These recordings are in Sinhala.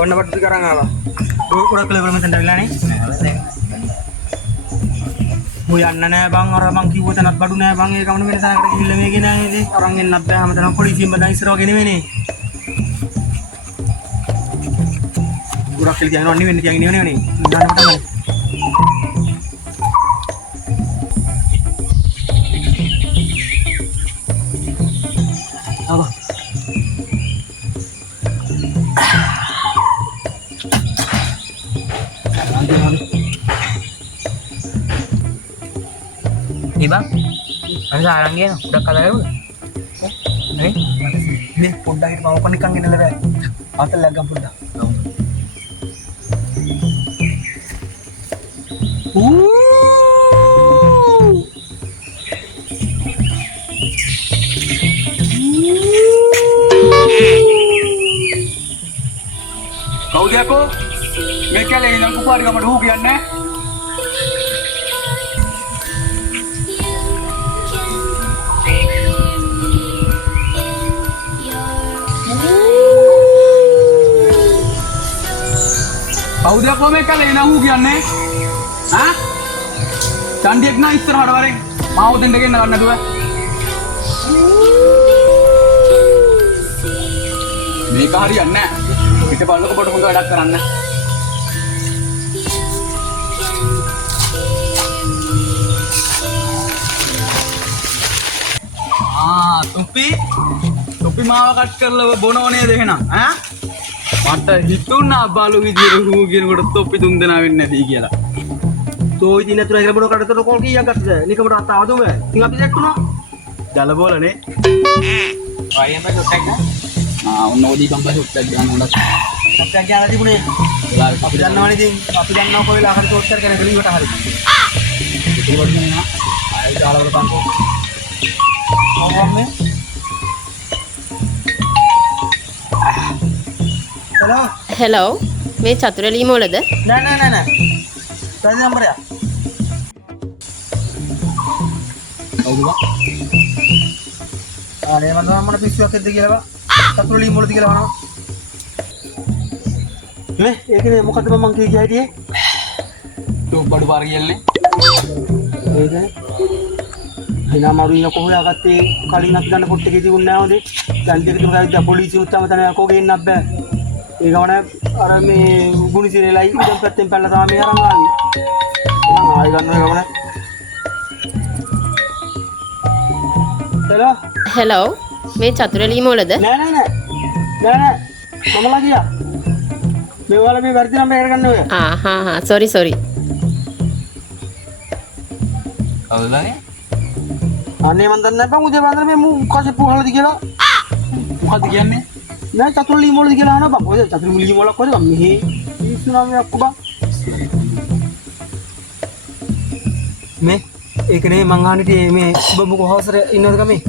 ඔන්න බට්ටු කරන් ආවා. ගොඩක් ලෙවල් මෙතන දැල්ලානේ. ඔය යන්න නෑ බං අර මං කිව්ව තැනත් බඩු නෑ බං ඒ ගමන වෙන තැනකට ගිහිල්ලා මේ ගෙන නේද අරන් එන්නත් බෑ හැමතැනම පොලිසියෙන් බඳන් ඉස්සරව ගෙනෙවෙනේ. ගොඩක් කියලා කියනවා නෙවෙන්නේ කියන්නේ නෙවෙන්නේ. දාන්න තමයි. ආවා. Bang, ada sarang dia, udah kalah dulu. Nih, poda itu mau panikang ini lere. Atau lagam poda. Kau dia ko? Mereka lagi nak kupar dengan madu kian ne? Kau dia ko mereka lagi nak kian ne? Hah? Candiek na istirahat bareng. Mau tendeke nak nak dua. Mereka harian ne? Kita baru ke bodoh untuk ada kerana. टोपी मावा कट कर लो बोनोने देखना हैं मत हितुना बालू विदिर हुगिन गोड टोपी तुम देना विन्ने दी गेला तो इदिन तुरा इला बोनो कट तो कॉल किया करते है निकम आता आदो में तिंगा भी देखो ना जाला बोलने भाई में तो टैग हां उन ओदी कंपा सुट्टा जान उंडा सत्या क्या आदि पुणे आप जानना वाली दिन आप जानना कोई आखिर तो उत्तर करने गली बटा हरी कितनी बड़ी है ना आए जाला बड़ा को और में Hello, මේ චතුරලී මොලද? නෑ. සයිද නම්බරය. කවුද බා? ආනේ මම මම පිස්සුවක් එද්ද කියලා බා. චතුරලී මොලද කියලා වහනවා. මේ ඒකනේ මොකද්ද මම කිය හිටියේ? ටෝප් බඩු පාර කියන්නේ. ඒකනේ. හිනා මාරුින කොහොයා ගත්තේ කලින් අපි ගන්න පොට් එකේ තිබුණ නෑ හොඳේ. දැන් දෙක තුනක් ඇවිත් පොලිසිය උත්තම තන යකෝ ගේන්නත් බෑ. ඒ ගමන අර මේ ගුණිසිරේලයි ඉදන් පැත්තෙන් පැනලා තමයි මේ අරන් ආවේ. මම ආයි ගන්න ගමන. Hello, මේ චතුරලී මොලද? නෑ. කොමලා ගියා. මේ වල මේ වැඩි නම් මේකට ගන්න ඔය. හා sorry. කවුදනේ? අනේ මන් දන්නේ නැහැ බං උදේ වන්දන මේ මුඛසේ පුහලද කියලා. මොකද්ද කියන්නේ? නෑ චතුරලී මොලද කියලා අහනවා බං. ඔය චතුරලී මොලක් කොහෙද බං? මෙහි පිස්සු නම් යක්කු බං. මේ ඒකනේ මං අහන්නේ මේ ඔබ මොකෝ හවසට ඉන්නවද ගමේ?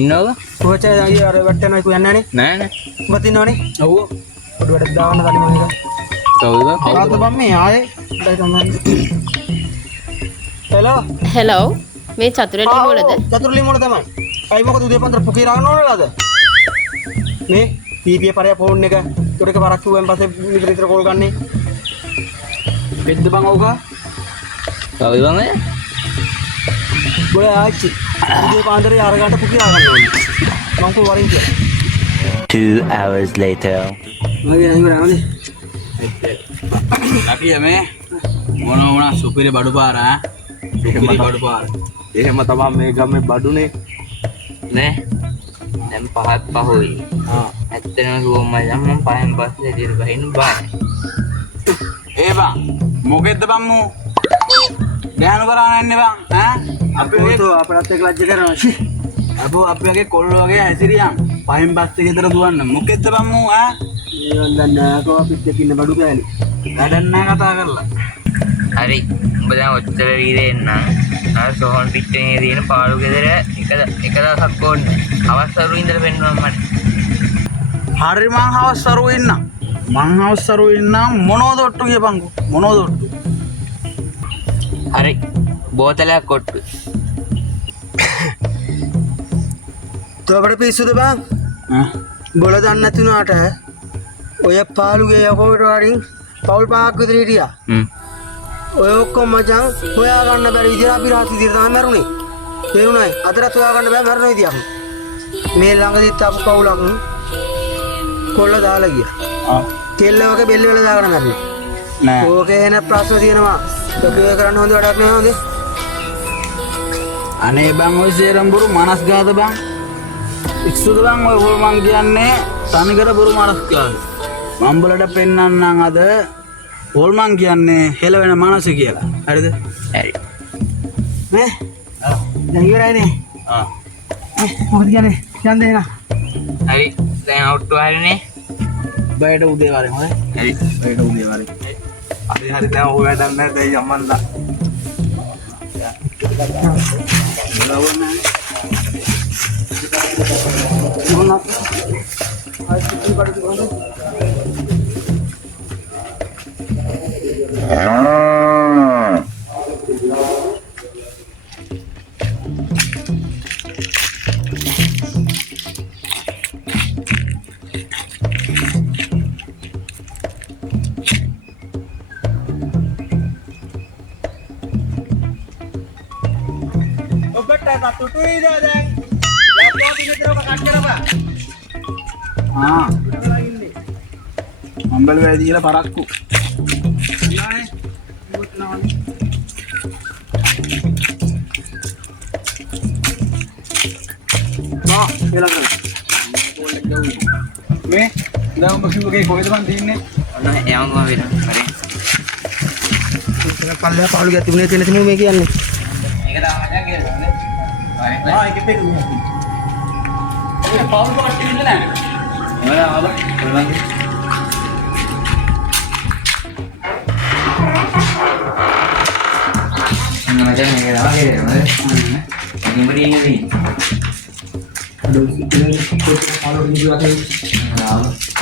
ඉන්නවද? කොහොචයි ආයි අර වැට්ටනවා කෝ යන්නේ නෑ. ඔබත් ඉන්නවනේ? ඔව්. පොඩි වැඩක් දාන්න ගන්න මම එක. කවුද? ආත බං මේ ආයේ ඉඳලා තමයි. Hello, මේ චතුරලී මොලද? චතුරලී මොල තමයි. අයි මොකද උදේ පන්දර පුකේ රාගන්න ඕනලාද? මේ පීපී පරයා ෆෝන් එක උඩක වරක් කිව්වෙන් පස්සේ විතර කෝල් ගන්නේ. බෙද්ද බං ඕක. කවුද බං? ඔය ආච්චි උදේ පාන්දරේ අර ගන්න පුකේ රාගන්න ඕනේ. මං කෝ වරින් කියලා. 2 hours later. මගේ අයිවරානේ. අපි යමේ මොනවා සුපිරි බඩු පාර ආ. සුපිරි බඩු පාර. එහෙම තමයි මේ ගමේ බඩුනේ. නේ දැන් පහත් පහොයි. ඇත්තටම කිව්වම මම පහෙන් පස්සේ දිර බහින්න බෑ. ඒ බං මොකෙද්ද බං මෝ? ගෑනු කරාන යන්නේ බං ඈ? අපේ අපරත් එක්ක ලැජ්ජ කරනවා. අපෝ අපේගේ කොල්ල වගේ ඇසිරියන් පහෙන් පස්සේ ගෙදර දුවන්න මොකෙද්ද බං මෝ ඈ? මේ වන්දන්න කෝ අපිත් එක්ක ඉන්න බඩු කෑලි. වැඩක් නැහැ කතා කරලා. හරි උඹ දැන් ඔච්චර වීරෙන් නම් අර සෝහන් පිටේ තියෙන පාළු ගෙදර එක දවසක් ඕනේ. අවස්වරු ඉඳලා පෙන්වන්න මට. හරි මං හවස්සරු ඉන්න. මොනවද ඔට්ටු කියපන්කෝ. මොනවද ඔට්ටු? හරි බෝතලයක් කොට්ටු. තෝ අපිට පිස්සුද බං? බොල දන්නේ නැති උනාට ඔය පාළුගේ යකෝට වරින් පවුල් පහක් විතර හිටියා. ඔය ඔක්කොම මචං හොයා ගන්න බැරි විදිහට අපි රාත් විදිහට තමයි මැරුණේ. තේරුණායි? අදටත් හොයා ගන්න බෑ මැරෙන විදියක්. මේ ළඟදිත් ආපු පවුලක් කොල්ල දාලා ගියා. කෙල්ල වගේ බෙල්ල වල දාගෙන මැරුණා. නෑ. ඕකේ එන ප්‍රශ්න තියෙනවා. ඔබ ඒ කරන්න හොඳ වැඩක් නෑ හොඳේ. අනේ බං ඔය සේරම් බොරු මනස් ගාද බං. ඉක්සුද බං ඔය හොල්මන් කියන්නේ තනිකර බොරු මනස් ගාද. මම්බලට පෙන්නන්නම් අද හොල්මන් කියන්නේ හෙලවෙන මනස කියලා. හරිද? හරි. නේ? දැන් ඉවරයිනේ. මොකද කියන්නේ? යන්න දෙන්න. හරි. දැන් අවුට්ටු ආරනේ. බයට උදේ වරේ හොඳයි. හරි. බයට උදේ වරේ. හරි දැන් ඔය වැඩක් නැහැ දෙයි අම්මන්දා. මම්බල වැඩි කියලා පරක්කු. මේ දැන් ඔබ කිව්වගේ කොහෙද මන් තින්නේ? ඔන්න යවම වෙන. හරි. ඒක පල්ලෙහා පාළු ගැති උනේ තියෙන තෙමු මේ කියන්නේ. ඒක තමයි මචං කියන්නේ. ඒකෙත් ඒක දුන්නා. ඒ පාවුල් කොට්ටි ඉන්නේ නැහැ. එවලා ආවා. කොල්ලන්ගේ මචං මේක තමයි කියන්නේ. නිමරි ඉන්නේ.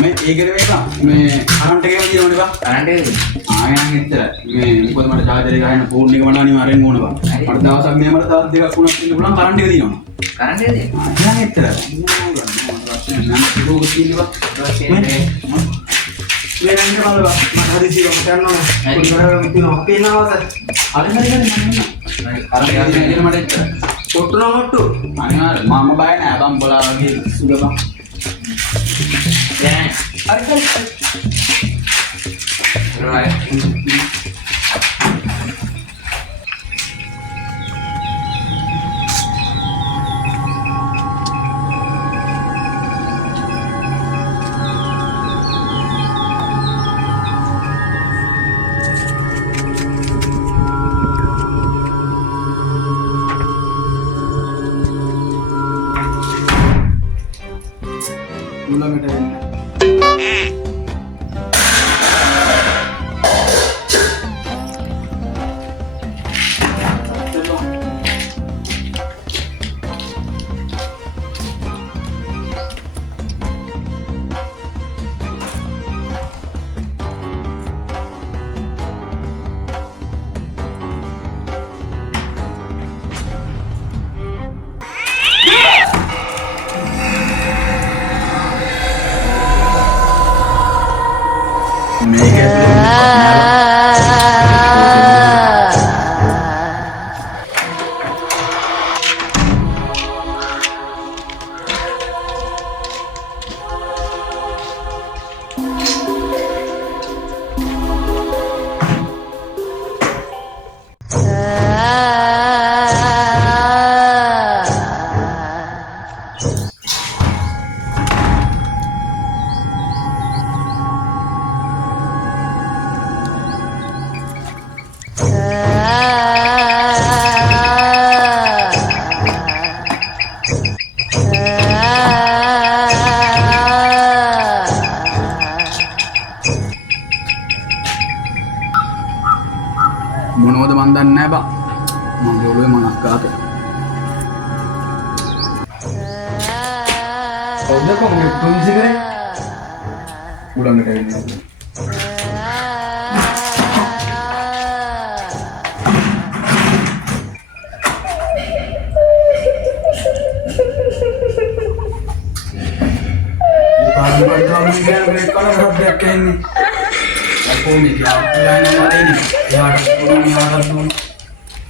මේ ඒකේ මේක මේ කරන්ට් එකේම දිනවනේ බා. කරන්ට් එක. ආයෙත් එච්චර. මේ මොකද මට චාර්ජර් එක ගහන්න ෆෝන් එක මට අනිවාර්යෙන් ඕන බා. මට දවසක් මේ මට තවත් දෙකක් වුණත් ඉන්න පුළුවන් කරන්ට් එක දිනවනවා. කරන්ට් එකද? ආයෙත් එච්චර. මම දුක තියෙන්නේ බා. මේ නංගි මම බා. මට හදිසියෙ මම කරනවා. පොඩි කරගෙන තියෙනවා. අපේ නාවස. හරි මට එච්චර. කොට්ටු නෝට්ටු. අනිවාර්යෙන් මම බය නෑ බම් බලා වගේ සුග බා. දැන් හරි. right. උලඟට වෙන්න. මොනවද මන් දන්නේ නැහැ බා. මගේ ඔළුවේ මනස් කාත. කවුද කොහොමද තුන්සි කරේ? උලංගට එන්නේ.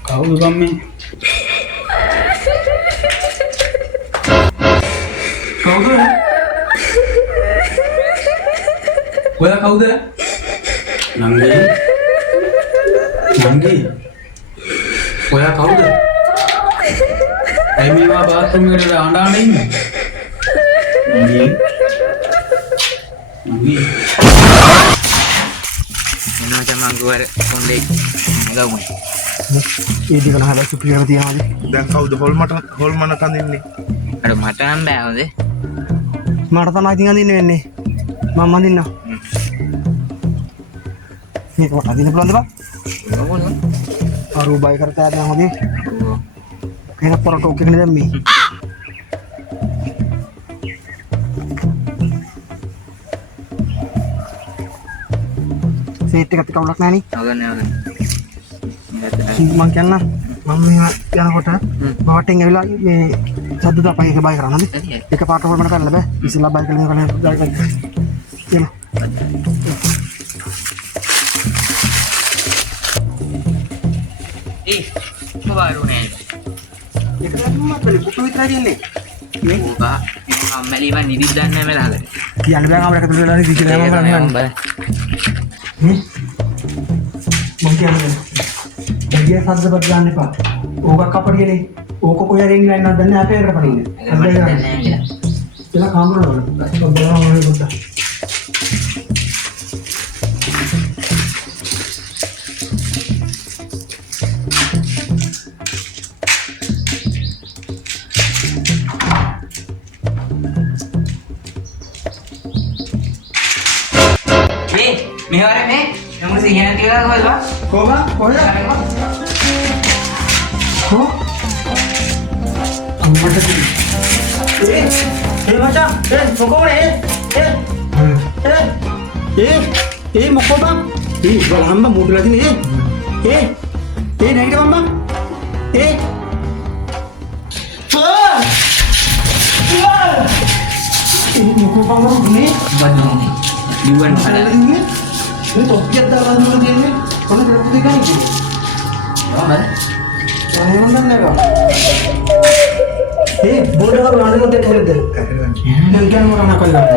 කවුද ගම්මේ? කවුද? ඔයා කවුද? නංගි. නංගි. ඔයා කවුද? ඇයි මේවා බාත්රූම් එකට අඬාන ඉන්නේ? නංගි. නංගි. මොනවා තමංගුවර කොණ්ඩේ ගවුනේ. ඒ දිගන හදලා සුපිරියම තියනවාද? දැන් කවුද හොල්මන කඳින්නේ? අර මට නම් බෑ හොඳේ. මට තමයි ඉතින් අඳින්න වෙන්නේ. මම අඳින්න. මේක මට අඳින්න පුළුවන්ද බං? මොකද? අරු බයි කරතා දැන් හොදේ. කෙනෙක් පොරට ඔක් එකනේ දැම්මේ. සීට් එකත් කවුලක් නැහැ නේ. නගන්නේ. මං කියන්න මම මෙහෙම යනකොට බවටින් ඇවිල්ලා මේ සද්ද දාපයි එක බයි කරන්නද? එක පාට හොල්මන කරන්න බෑ. ඉස්සෙල්ලා බයි කරලා කරන්න යන්න. ඒ මොබාරුනේ. ඒක තමයි මම පුතු විතරයි ඉන්නේ. මේ ඔබා අම්මලිව නිදිත් දන්නේ නැහැ මෙලහකට. කියන්න බෑ අපිට එකතු වෙලා ඉඳි කියලා මම කරන්නේ. මම කියන්නේ එළිය සද්ද බත් ගන්න එපා. ඕකක් අපඩියනේ. ඕක කොහේ හරි ඉන්න නැද්ද නැහැ අපේ එකට පණින්න. එලා කාමරවල. බලනවා මොනේ බුද්ධ. මේ වරේ මේ නමුත් සිහින තියලා කොහෙද බා? කොහෙද? කො? අම්මට කිව්වේ. මචං මොකෝනේ? මොකෝ බං? බලහම්ම මොකලා තිනේ? නැගිට බං. මොකෝ බං මේ? බන්නේ. යුවන් හදලා. මේ තොප්පියක් දාලා දුන්න දෙන්නේ කොන කරපු දෙකයි කිව්වේ. මොකද? මොනවද නේද? බෝඩ් එක වලට දෙන්න හරිද? මම කියන්නේ මොනවා කළාද?